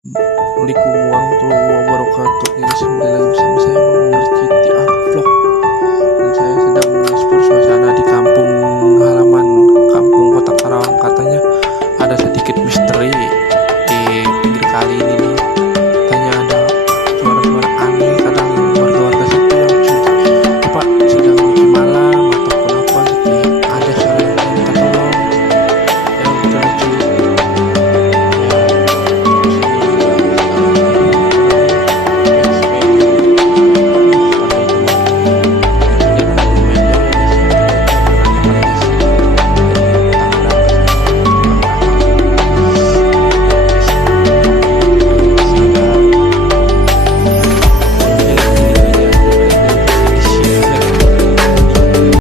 Assalamualaikum warahmatullahi wabarakatuh. Oke guys, kembali lagi bersama saya Bang